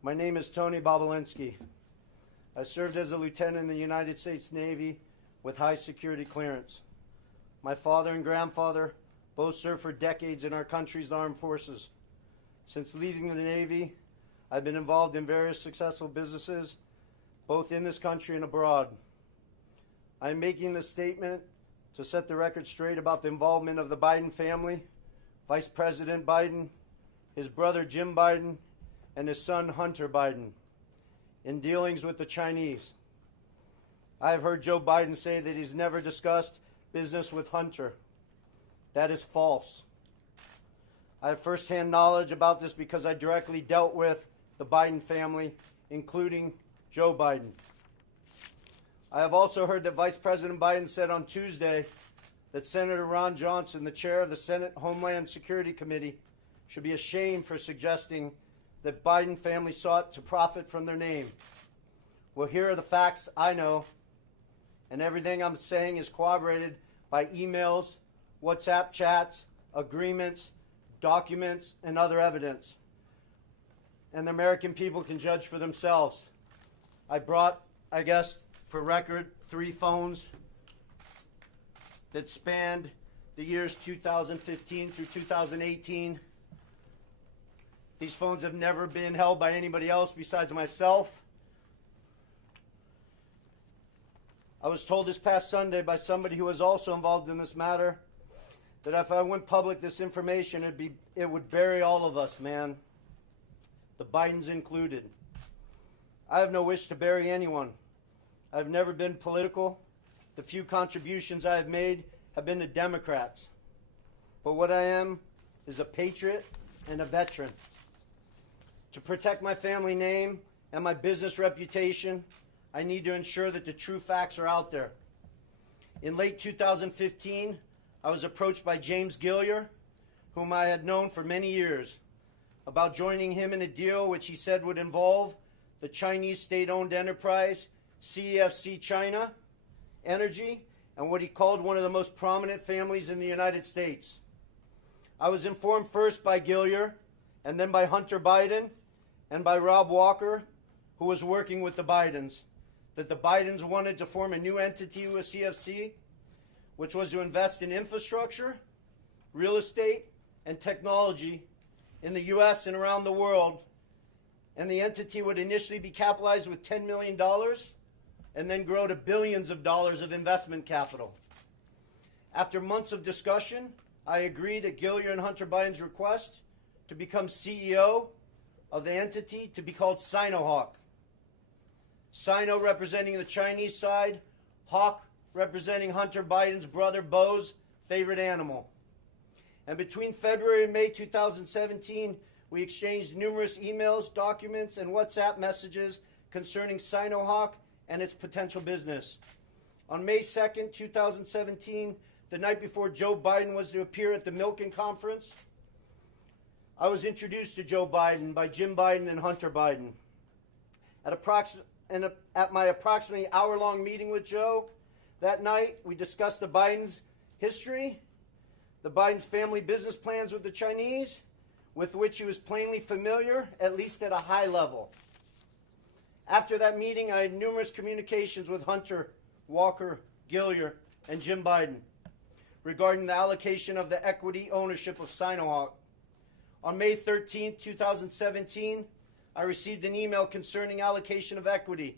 My name is Tony Bobulinski. I served as a lieutenant in the United States Navy with high security clearance. My father and grandfather both served for decades in our country's armed forces. Since leaving the Navy, I've been involved in various successful businesses, both in this country and abroad. I'm making this statement to set the record straight about the involvement of the Biden family, Vice President Biden, his brother Jim Biden, and his son Hunter Biden in dealings with the Chinese. I have heard Joe Biden say that he's never discussed business with Hunter. That is false. I have firsthand knowledge about this because I directly dealt with the Biden family, including Joe Biden. I have also heard that Vice President Biden said on Tuesday that Senator Ron Johnson, the chair of the Senate Homeland Security Committee, should be ashamed for suggesting that Biden family sought to profit from their name. Well, here are the facts I know, and everything I'm saying is corroborated by emails, WhatsApp chats, agreements, documents, and other evidence. And the American people can judge for themselves. I brought, I guess, for record, 3 phones that spanned the years 2015 through 2018. These phones have never been held by anybody else besides myself. I was told this past Sunday by somebody who was also involved in this matter that if I went public this information, it would bury all of us, man. The Bidens included. I have no wish to bury anyone. I've never been political. The few contributions I have made have been to Democrats. But what I am is a patriot and a veteran. To protect my family name and my business reputation, I need to ensure that the true facts are out there. In late 2015, I was approached by James Gilliar, whom I had known for many years, about joining him in a deal which he said would involve the Chinese state-owned enterprise CEFC China Energy and what he called one of the most prominent families in the United States. I was informed first by Gilliar and then by Hunter Biden and by Rob Walker, who was working with the Bidens, that the Bidens wanted to form a new entity with CFC, which was to invest in infrastructure, real estate, and technology in the U.S. and around the world. And the entity would initially be capitalized with $10 million and then grow to billions of dollars of investment capital. After months of discussion, I agreed at Gilliar and Hunter Biden's request to become CEO of the entity to be called Sinohawk. Sino representing the Chinese side, Hawk representing Hunter Biden's brother Beau's favorite animal. And between February and May 2017, we exchanged numerous emails, documents, and WhatsApp messages concerning Sinohawk and its potential business. On May 2nd, 2017, the night before Joe Biden was to appear at the Milken Conference, I was introduced to Joe Biden by Jim Biden and Hunter Biden. At my approximately hour-long meeting with Joe that night, we discussed the Biden's history, the Biden's family business plans with the Chinese, with which he was plainly familiar, at least at a high level. After that meeting, I had numerous communications with Hunter, Walker, Gilliar, and Jim Biden regarding the allocation of the equity ownership of Sinohawk. On May 13, 2017, I received an email concerning allocation of equity,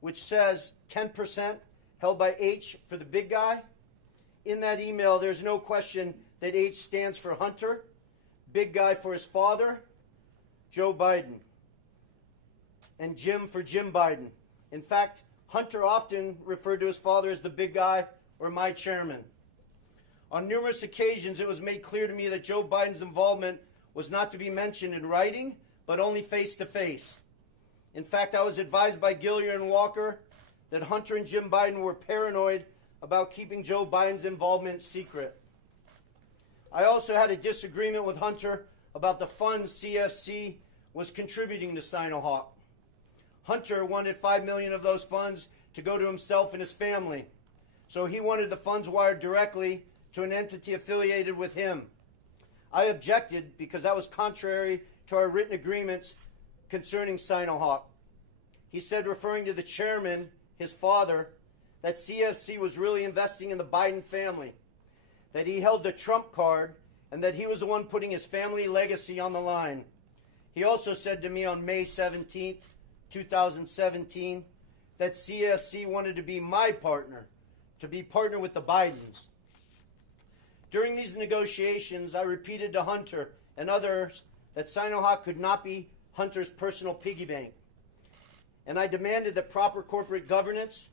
which says 10% held by H for the big guy. In that email, there's no question that H stands for Hunter, big guy for his father, Joe Biden, and Jim for Jim Biden. In fact, Hunter often referred to his father as the big guy or my chairman. On numerous occasions, it was made clear to me that Joe Biden's involvement was not to be mentioned in writing, but only face-to-face. In fact, I was advised by Gilliar and Walker that Hunter and Jim Biden were paranoid about keeping Joe Biden's involvement secret. I also had a disagreement with Hunter about the funds CFC was contributing to Sinohawk. Hunter wanted $5 million of those funds to go to himself and his family, so he wanted the funds wired directly to an entity affiliated with him. I objected because that was contrary to our written agreements concerning Sinohawk. He said, referring to the chairman, his father, that CFC was really investing in the Biden family, that he held the Trump card, and that he was the one putting his family legacy on the line. He also said to me on May 17th, 2017, that CFC wanted to be my partner, to be partner with the Bidens. During these negotiations, I repeated to Hunter and others that Sinohawk could not be Hunter's personal piggy bank. And I demanded that proper corporate governance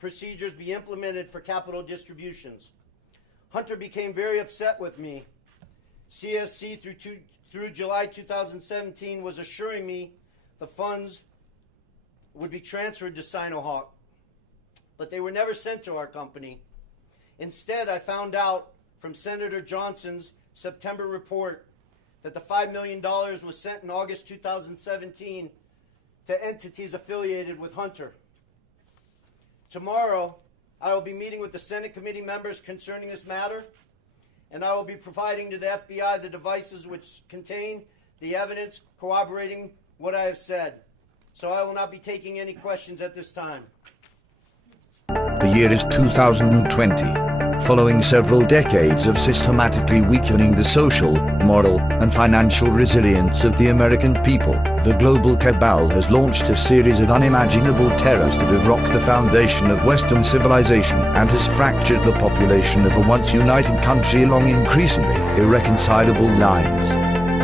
procedures be implemented for capital distributions. Hunter became very upset with me. CFC through July 2017 was assuring me the funds would be transferred to Sinohawk, but they were never sent to our company. Instead, I found out from Senator Johnson's September report that the $5 million was sent in August 2017 to entities affiliated with Hunter. Tomorrow, I will be meeting with the Senate committee members concerning this matter, and I will be providing to the FBI the devices which contain the evidence corroborating what I have said. So I will not be taking any questions at this time. The year is 2020. Following several decades of systematically weakening the social, moral, and financial resilience of the American people, the global cabal has launched a series of unimaginable terrors that have rocked the foundation of Western civilization and has fractured the population of a once united country along increasingly irreconcilable lines.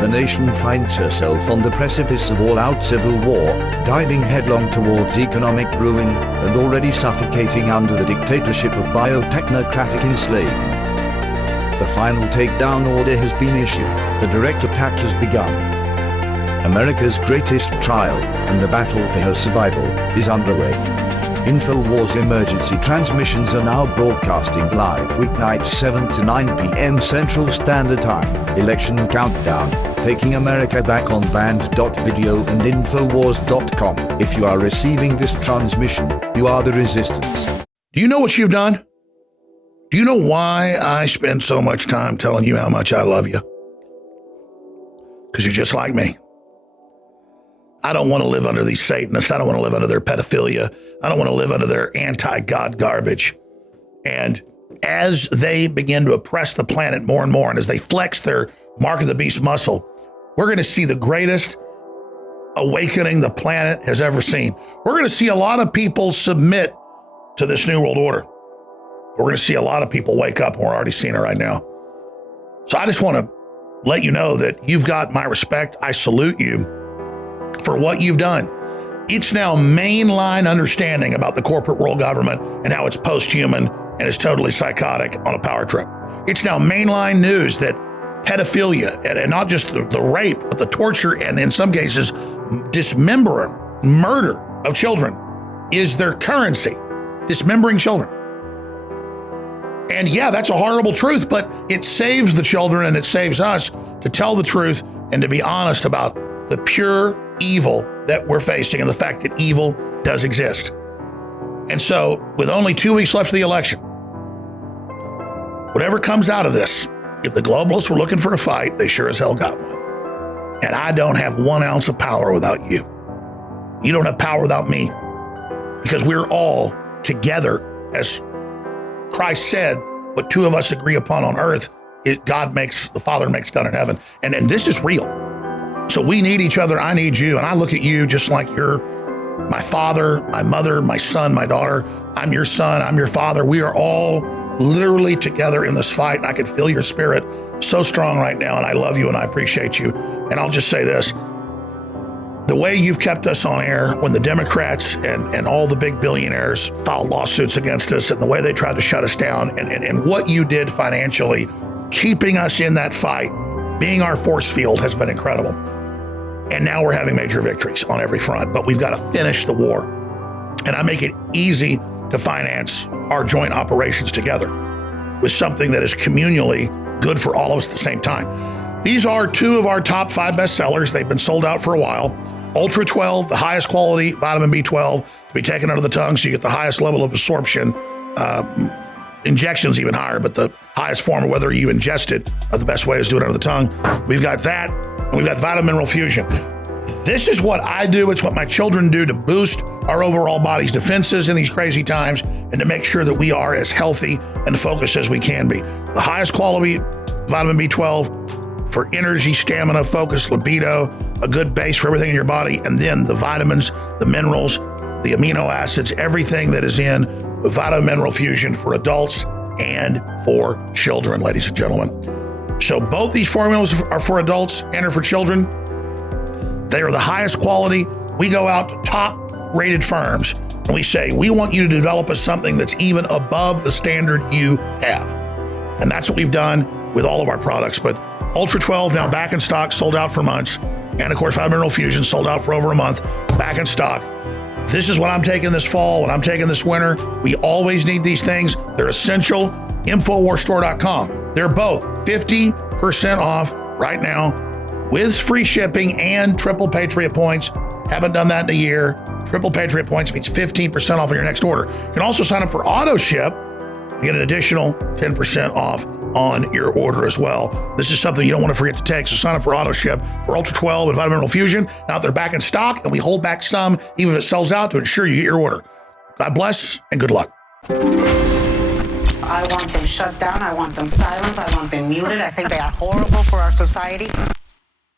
The nation finds herself on the precipice of all-out civil war, diving headlong towards economic ruin and already suffocating under the dictatorship of biotechnocratic enslavement. The final takedown order has been issued. The direct attack has begun. America's greatest trial and the battle for her survival is underway. InfoWars emergency transmissions are now broadcasting live weeknights 7 to 9 p.m. Central Standard Time. Election countdown, taking America back on band.video and Infowars.com. If you are receiving this transmission, you are the resistance. Do you know what you've done? Do you know why I spend so much time telling you how much I love you? Because you're just like me. I don't want to live under these Satanists. I don't want to live under their pedophilia. I don't want to live under their anti-God garbage. And as they begin to oppress the planet more and more, and as they flex their mark of the beast muscle, we're going to see the greatest awakening the planet has ever seen. We're going to see a lot of people submit to this New World Order. We're going to see a lot of people wake up, and we're already seeing it right now. So I just want to let you know that you've got my respect. I salute you for what you've done. It's now mainline understanding about the corporate world government and how it's post-human and is totally psychotic on a power trip. It's now mainline news that pedophilia, and not just the rape, but the torture, and in some cases, dismembering, murder of children is their currency, dismembering children. And yeah, that's a horrible truth, but it saves the children and it saves us to tell the truth and to be honest about the pure evil that we're facing and the fact that evil does exist. And so, with only 2 weeks left of the election, whatever comes out of this, if the globalists were looking for a fight, they sure as hell got one. And I don't have 1 ounce of power without you. You don't have power without me, because we're all together. As Christ said, what 2 of us agree upon on earth, God makes, the Father makes done in heaven. And this is real. So we need each other. I need you. And I look at you just like you're my father, my mother, my son, my daughter. I'm your son. I'm your father. We are all literally together in this fight. And I can feel your spirit so strong right now. And I love you and I appreciate you. And I'll just say this. The way you've kept us on air when the Democrats and all the big billionaires filed lawsuits against us, and the way they tried to shut us down, and what you did financially, keeping us in that fight, being our force field, has been incredible. And now we're having major victories on every front, but we've got to finish the war. And I make it easy to finance our joint operations together with something that is communally good for all of us at the same time. These are 2 of our top 5 bestsellers. They've been sold out for a while. Ultra 12, the highest quality vitamin B12 to be taken under the tongue so you get the highest level of absorption. Injections even higher, but the highest form of whether you ingest it, the best way is do it under the tongue. We've got that, and we've got Vitamin Mineral Fusion. This is what I do. It's what my children do to boost our overall body's defenses in these crazy times and to make sure that we are as healthy and focused as we can be. The highest quality vitamin B12 for energy, stamina, focus, libido, a good base for everything in your body, and then the vitamins, the minerals, the amino acids, everything that is in Vitamin Mineral Fusion for adults and for children, ladies and gentlemen. So both these formulas are for adults and are for children. They are the highest quality. We go out to top-rated firms and we say, we want you to develop us something that's even above the standard you have. And that's what we've done with all of our products. But Ultra 12 now back in stock, sold out for months. And of course, Vitamin Mineral Fusion sold out for over a month, back in stock. This is what I'm taking this fall, what I'm taking this winter. We always need these things. They're essential. InfoWarsStore.com. They're both 50% off right now with free shipping and triple Patriot points. Haven't done that in a year. Triple Patriot points means 15% off on your next order. You can also sign up for auto ship and get an additional 10% off on your order as well. This is something you don't want to forget to take. So sign up for auto ship for Ultra 12 and Vitamin Mineral Fusion. Now they're back in stock, and we hold back some, even if it sells out, to ensure you get your order. God bless and good luck. I want them shut down. I want them silenced. I want them muted. I think they are horrible for our society.